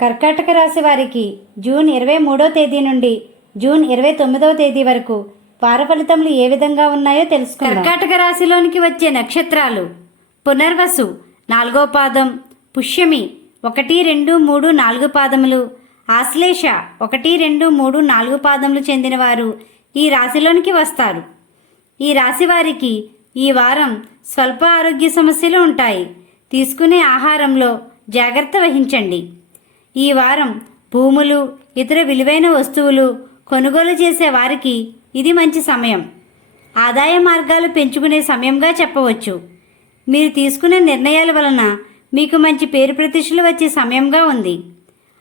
కర్కాటక రాశి వారికి జూన్ ఇరవై మూడో తేదీ నుండి జూన్ ఇరవై తొమ్మిదవ తేదీ వరకు వార ఫలితములు ఏ విధంగా ఉన్నాయో తెలుసుకుందాం. కర్కాటక రాశిలోనికి వచ్చే నక్షత్రాలు పునర్వసు నాలుగో పాదం పుష్యమి ఒకటి రెండు మూడు నాలుగు పాదములు ఆశ్లేష ఒకటి రెండు మూడు నాలుగు పాదములు చెందినవారు ఈ రాశిలోనికి వస్తారు. ఈ రాశి వారికి ఈ వారం స్వల్ప ఆరోగ్య సమస్యలు ఉంటాయి. తీసుకునే ఆహారంలో జాగ్రత్త వహించండి. ఈ వారం భూములు ఇతర విలువైన వస్తువులు కొనుగోలు చేసే వారికి ఇది మంచి సమయం. ఆదాయ మార్గాలు పెంచుకునే సమయంగా చెప్పవచ్చు. మీరు తీసుకునే నిర్ణయాల వలన మీకు మంచి పేరు ప్రతిష్టలు వచ్చే సమయంగా ఉంది.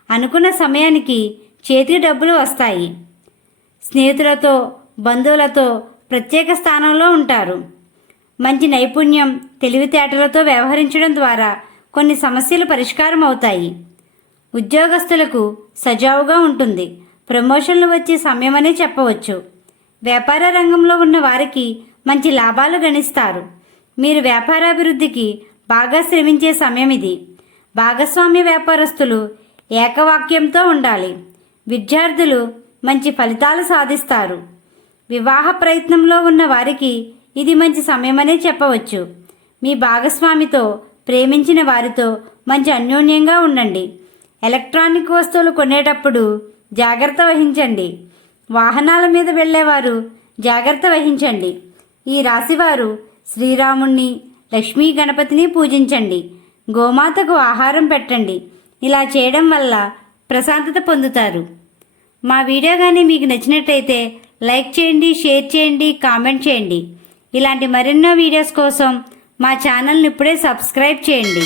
అనుకున్న సమయానికి చేతికి డబ్బులు వస్తాయి. స్నేహితులతో బంధువులతో ప్రత్యేక స్థానంలో ఉంటారు. మంచి నైపుణ్యం తెలివితేటలతో వ్యవహరించడం ద్వారా కొన్ని సమస్యలు పరిష్కారం అవుతాయి ఉద్యోగస్తులకు సజావుగా ఉంటుంది. ప్రమోషన్లు వచ్చే సమయమనే చెప్పవచ్చు. వ్యాపార రంగంలో ఉన్న వారికి మంచి లాభాలు గణిస్తారు. మీరు వ్యాపారాభివృద్ధికి బాగా శ్రమించే సమయం ఇది. భాగస్వామ్య వ్యాపారస్తులు ఏకవాక్యంతో ఉండాలి. విద్యార్థులు మంచి ఫలితాలు సాధిస్తారు. వివాహ ప్రయత్నంలో ఉన్న వారికి ఇది మంచి సమయమనే చెప్పవచ్చు. మీ భాగస్వామితో ప్రేమించిన వారితో మంచి అన్యోన్యంగా ఉండండి. ఎలక్ట్రానిక్ వస్తువులు కొనేటప్పుడు జాగ్రత్త వహించండి. వాహనాల మీద వెళ్ళేవారు జాగ్రత్త వహించండి. ఈ రాశివారు శ్రీరాముణ్ణి లక్ష్మీ గణపతిని పూజించండి. గోమాతకు ఆహారం పెట్టండి. ఇలా చేయడం వల్ల ప్రశాంతత పొందుతారు. మా వీడియో కానీ మీకు నచ్చినట్టయితే లైక్ చేయండి షేర్ చేయండి కామెంట్ చేయండి. ఇలాంటి మరెన్నో వీడియోస్ కోసం మా ఛానల్ని ఇప్పుడే సబ్స్క్రైబ్ చేయండి.